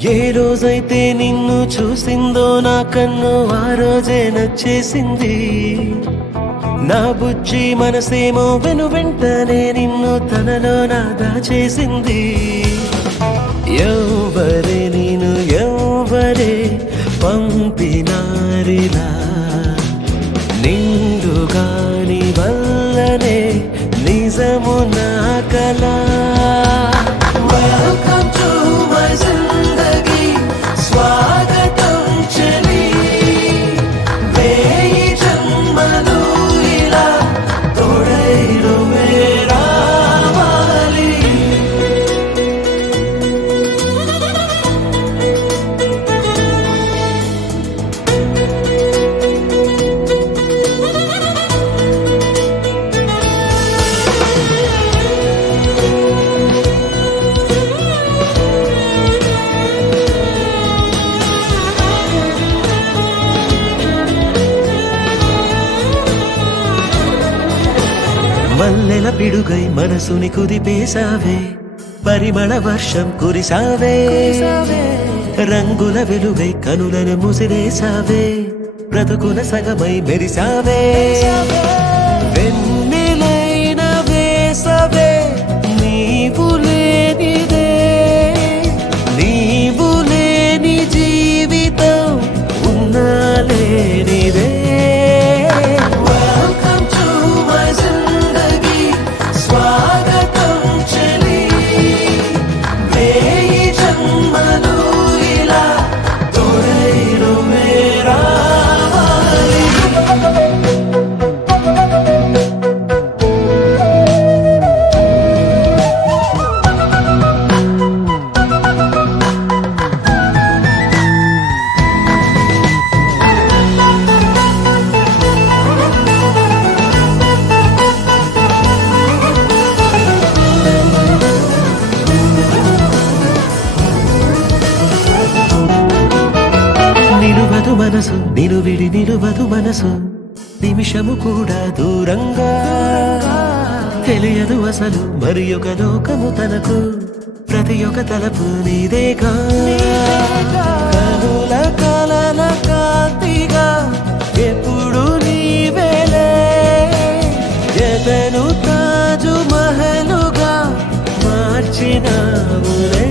ఏ రోజైతే నిన్ను చూసిందో నా కన్ను ఆ రోజే నచ్చేసింది. నా బుజ్జి మనసేమో వెంటనే నిన్ను తనలో దాచేసింది. ఎవ్వరే నేను ఎవ్వరే పంపినారిలా నిండుగాని వల్లనే నిజము నా కలా. వెల్కమ్ టు మై జిందగీ స్వాగతం చెలి, వేయి జన్మలు ఇలా తోడైలో రావాలి. మల్లెల పిడుగై మనసుని కుదిపేసావే, పరిమళ వర్షం కురిసావే, రంగుల వెలుగై కనులను ముసిరేసావే, బ్రతుకుల సగమై మెరిసావే. వెన్నెలైన వేసవే నీవు లేనిదే, నీవు లేని జీవితం ఉన్నా లేనిదే. నిలువదు మనసు నిలు విడి నిలువదు మనసు, నిమిషము కూడా దూరంగా తెలియదు అసలు మరి ఒక లోకము తనకు, ప్రతి ఒక్క తలపు నీదేగా. కనుల కలల కాంతిగా ఎప్పుడు నీవేలే, ఎదను తాజు మహలుగా మార్చినావులే.